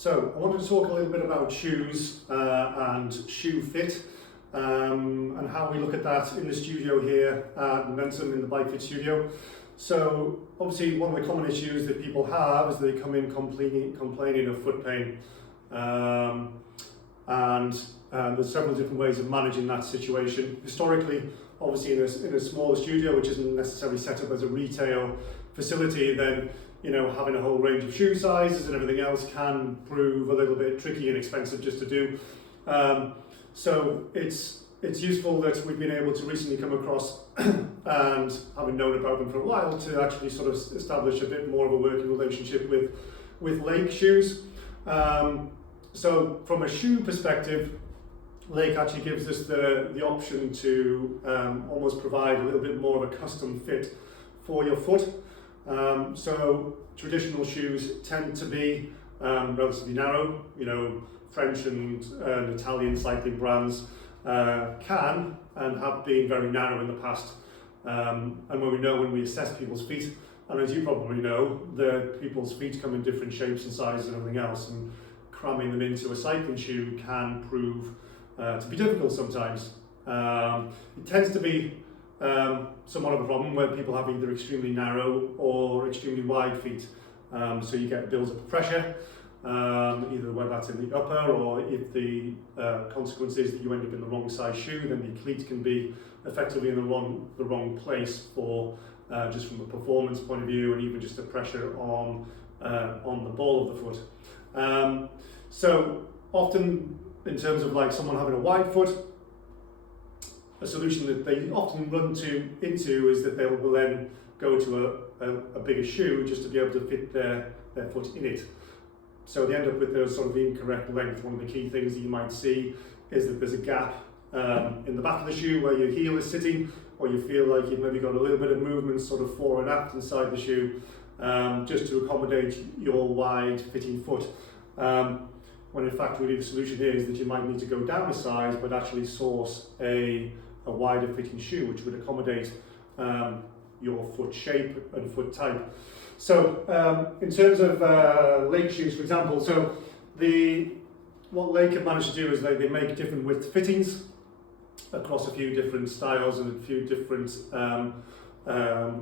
So I wanted to talk a little bit about shoes and shoe fit and how we look at that in the studio here at Momentum in the Bike Fit studio. So obviously one of the common issues that people have is they come in complaining of foot pain, and there's several different ways of managing that situation. Historically, obviously in a smaller studio which isn't necessarily set up as a retail facility, then having a whole range of shoe sizes and everything else can prove a little bit tricky and expensive just to do. So it's useful that we've been able to recently come across and having known about them for a while to actually sort of establish a bit more of a working relationship with Lake shoes. So from a shoe perspective, Lake actually gives us the option to almost provide a little bit more of a custom fit for your foot. So traditional shoes tend to be relatively narrow. French and Italian cycling brands can and have been very narrow in the past. And when we assess people's feet, and as you probably know, people's feet come in different shapes and sizes and everything else, and cramming them into a cycling shoe can prove to be difficult sometimes. It tends to be somewhat of a problem where people have either extremely narrow or extremely wide feet. So you get builds up of pressure, either whether that's in the upper, or if the consequence is that you end up in the wrong size shoe, then the cleat can be effectively in the wrong place for just from a performance point of view, and even just the pressure on the ball of the foot. So often, in terms of like someone having a wide foot, a solution that they often run into is that they will then go to a bigger shoe just to be able to fit their foot in it. So they end up with those sort of incorrect length. One of the key things that you might see is that there's a gap in the back of the shoe where your heel is sitting, or you feel like you've maybe got a little bit of movement sort of fore and aft inside the shoe, just to accommodate your wide fitting foot. When in fact really the solution here is that you might need to go down a size but actually source a wider fitting shoe which would accommodate your foot shape and foot type. So in terms of Lake shoes, for example, so what Lake have managed to do is they make different width fittings across a few different styles and a few different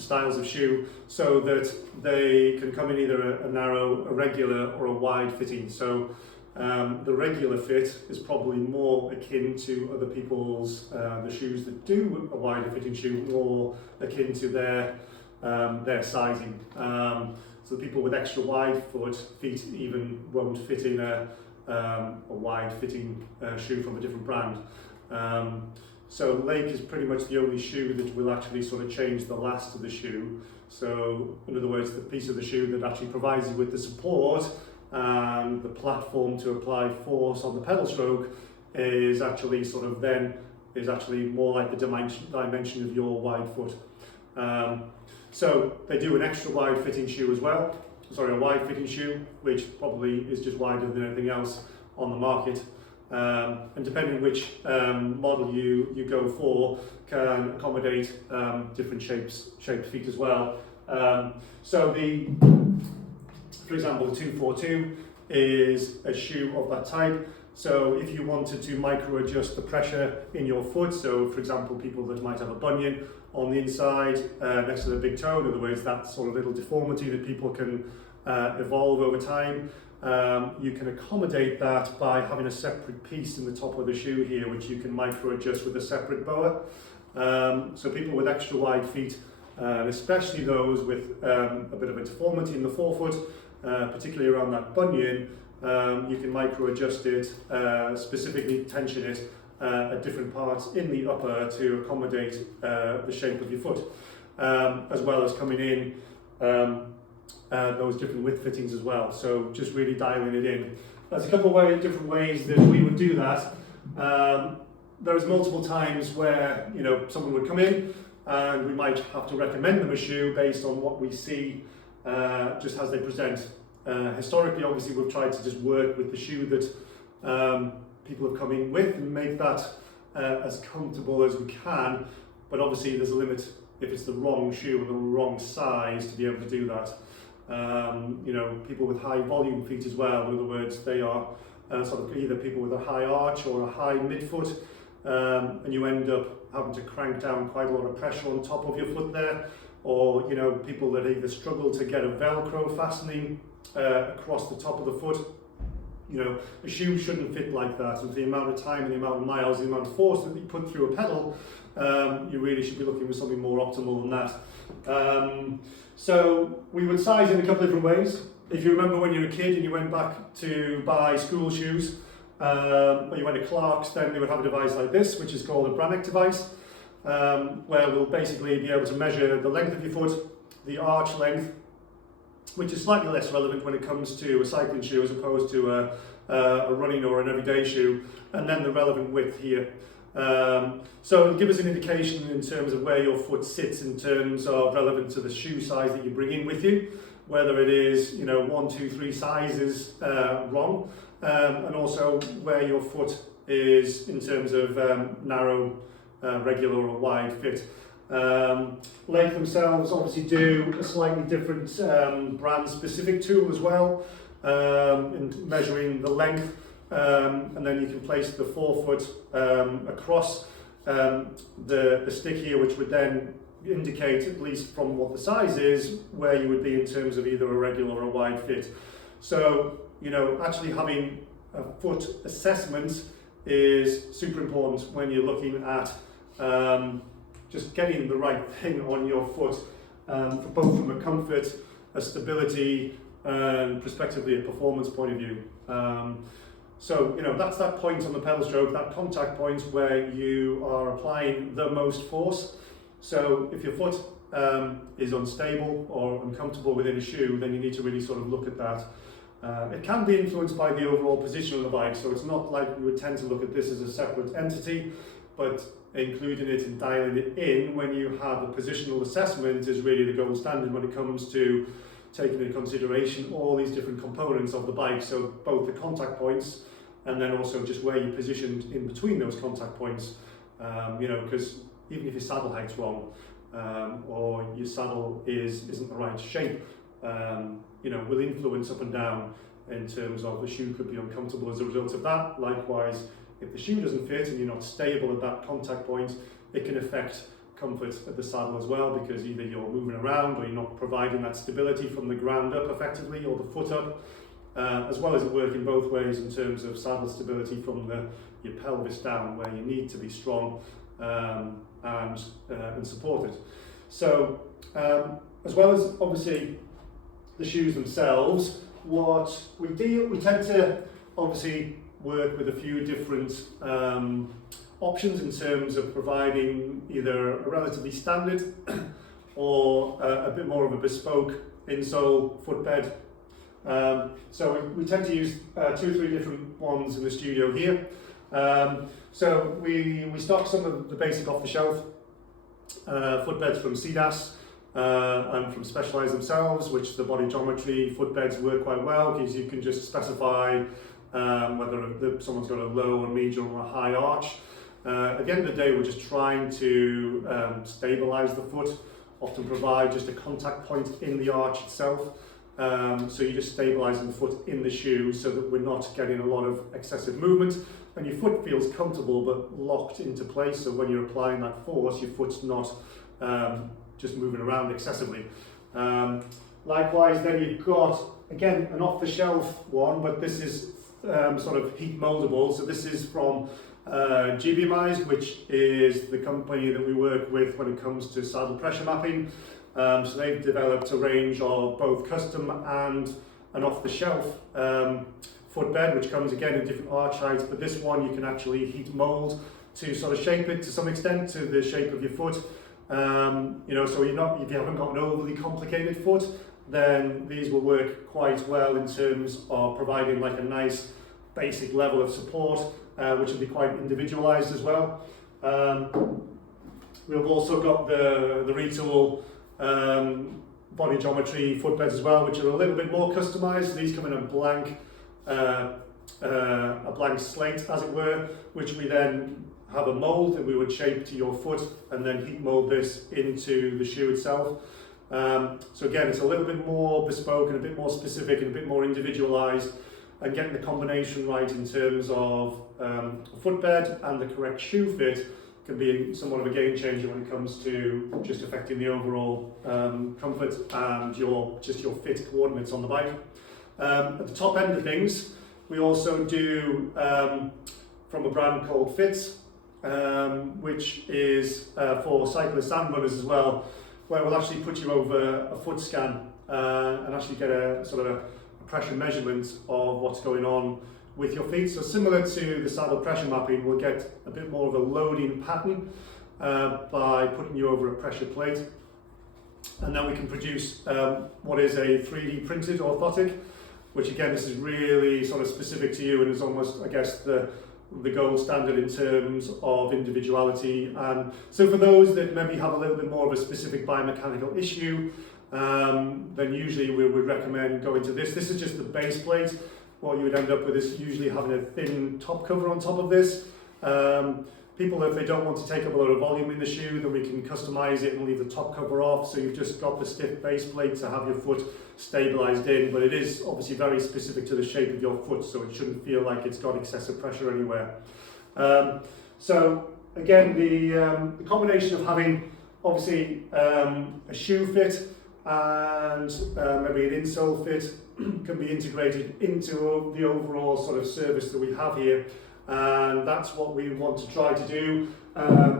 styles of shoe, so that they can come in either a narrow, a regular, or a wide fitting. So the regular fit is probably more akin to other people's, the shoes that do a wider fitting shoe, more akin to their sizing. So people with extra wide feet even won't fit in a wide fitting shoe from a different brand. So Lake is pretty much the only shoe that will actually sort of change the last of the shoe. So in other words, the piece of the shoe that actually provides you with the support and the platform to apply force on the pedal stroke is actually more like the dimension of your wide foot. So they do an extra wide fitting shoe as well. A wide fitting shoe, which probably is just wider than anything else on the market. And depending which model you go for, can accommodate different shaped feet as well. For example, the 242 is a shoe of that type. So if you wanted to micro adjust the pressure in your foot, so for example, people that might have a bunion on the inside next to the big toe, in other words, that sort of little deformity that people can evolve over time, you can accommodate that by having a separate piece in the top of the shoe here, which you can micro adjust with a separate boa. So people with extra wide feet, especially those with a bit of a deformity in the forefoot, particularly around that bunion, you can micro adjust it, specifically tension it at different parts in the upper to accommodate the shape of your foot, as well as coming in those different width fittings as well. So just really dialing it in. There's a couple of different ways that we would do that. There's multiple times where someone would come in and we might have to recommend them a shoe based on what we see just as they present. Historically, obviously, we've tried to just work with the shoe that people have come in with and make that as comfortable as we can, but obviously there's a limit if it's the wrong shoe and the wrong size to be able to do that. You know, people with high volume feet as well. In other words, they are sort of either people with a high arch or a high midfoot, and you end up having to crank down quite a lot of pressure on top of your foot there. Or, you know, people that either struggle to get a Velcro fastening across the top of the foot. You know, a shoe shouldn't fit like that. And for the amount of time and the amount of miles, the amount of force that you put through a pedal, you really should be looking for something more optimal than that. So we would size in a couple of different ways. If you remember when you were a kid and you went back to buy school shoes, or you went to Clark's, then they would have a device like this, which is called a Brannock device, where we'll basically be able to measure the length of your foot, the arch length, which is slightly less relevant when it comes to a cycling shoe as opposed to a running or an everyday shoe, and then the relevant width here. So it'll give us an indication in terms of where your foot sits in terms of relevant to the shoe size that you bring in with you, whether it is, you know, 1, 2, 3 sizes wrong, and also where your foot is in terms of narrow, regular or wide fit. Length themselves obviously do a slightly different brand specific tool as well in measuring the length, and then you can place the forefoot across the stick here, which would then indicate, at least from what the size is, where you would be in terms of either a regular or a wide fit. So, you know, actually having a foot assessment is super important when you're looking at just getting the right thing on your foot, for both from a comfort, a stability, and prospectively a performance point of view. So, you know, that's that point on the pedal stroke, that contact point where you are applying the most force. So if your foot is unstable or uncomfortable within a shoe, then you need to really sort of look at that. It can be influenced by the overall position of the bike, so it's not like we would tend to look at this as a separate entity, but including it and dialing it in when you have a positional assessment is really the gold standard when it comes to taking into consideration all these different components of the bike, so both the contact points and then also just where you're positioned in between those contact points. You know, because even if your saddle height's wrong, or your saddle isn't the right shape, you know, will influence up and down in terms of the shoe could be uncomfortable as a result of that. Likewise, if the shoe doesn't fit and you're not stable at that contact point, it can affect comfort at the saddle as well, because either you're moving around or you're not providing that stability from the ground up effectively, or the foot up, as well as it working both ways in terms of saddle stability from your pelvis down, where you need to be strong and supported. So as well as obviously the shoes themselves, what we tend to obviously work with a few different options in terms of providing either a relatively standard or a bit more of a bespoke insole footbed. So we tend to use 2 or 3 different ones in the studio here. So we stock some of the basic off-the-shelf footbeds from CDAS and from Specialized themselves, which the body geometry footbeds work quite well, because you can just specify whether someone's got a low, a medium, or a high arch. At the end of the day, we're just trying to stabilize the foot, often provide just a contact point in the arch itself. So you're just stabilizing the foot in the shoe so that we're not getting a lot of excessive movement, and your foot feels comfortable but locked into place. So when you're applying that force, your foot's not just moving around excessively. Likewise, then you've got, again, an off-the-shelf one, but this is sort of heat moldable. So this is from GBMIs, which is the company that we work with when it comes to saddle pressure mapping. So they've developed a range of both custom and an off-the-shelf footbed, which comes again in different arch heights, but this one you can actually heat mold to sort of shape it to some extent to the shape of your foot. You know, so if you haven't got an overly complicated foot, then these will work quite well in terms of providing like a nice basic level of support, which will be quite individualized as well. We've also got the Retool body geometry footbeds as well, which are a little bit more customized. These come in a blank slate, as it were, which we then have a mold that we would shape to your foot and then heat mold this into the shoe itself. So again, it's a little bit more bespoke and a bit more specific and a bit more individualised, and getting the combination right in terms of a footbed and the correct shoe fit can be somewhat of a game changer when it comes to just affecting the overall comfort and your fit coordinates on the bike. At the top end of things, we also do from a brand called Fits, which is for cyclists and runners as well, where we'll actually put you over a foot scan and actually get a sort of a pressure measurement of what's going on with your feet. So similar to the saddle pressure mapping, we'll get a bit more of a loading pattern by putting you over a pressure plate. And then we can produce what is a 3D printed orthotic, which again, this is really sort of specific to you and is almost, I guess, the gold standard in terms of individuality. And so for those that maybe have a little bit more of a specific biomechanical issue, then usually we would recommend going to this. This is just the base plate. What you would end up with is usually having a thin top cover on top of this. People, if they don't want to take up a lot of volume in the shoe, then we can customize it and leave the top cover off, so you've just got the stiff base plate to have your foot stabilized in, but it is obviously very specific to the shape of your foot, so it shouldn't feel like it's got excessive pressure anywhere. So again, the combination of having obviously a shoe fit and maybe an insole fit can be integrated into the overall sort of service that we have here. And that's what we want to try to do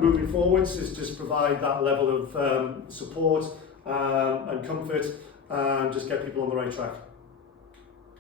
moving forwards, is just provide that level of support and comfort and just get people on the right track.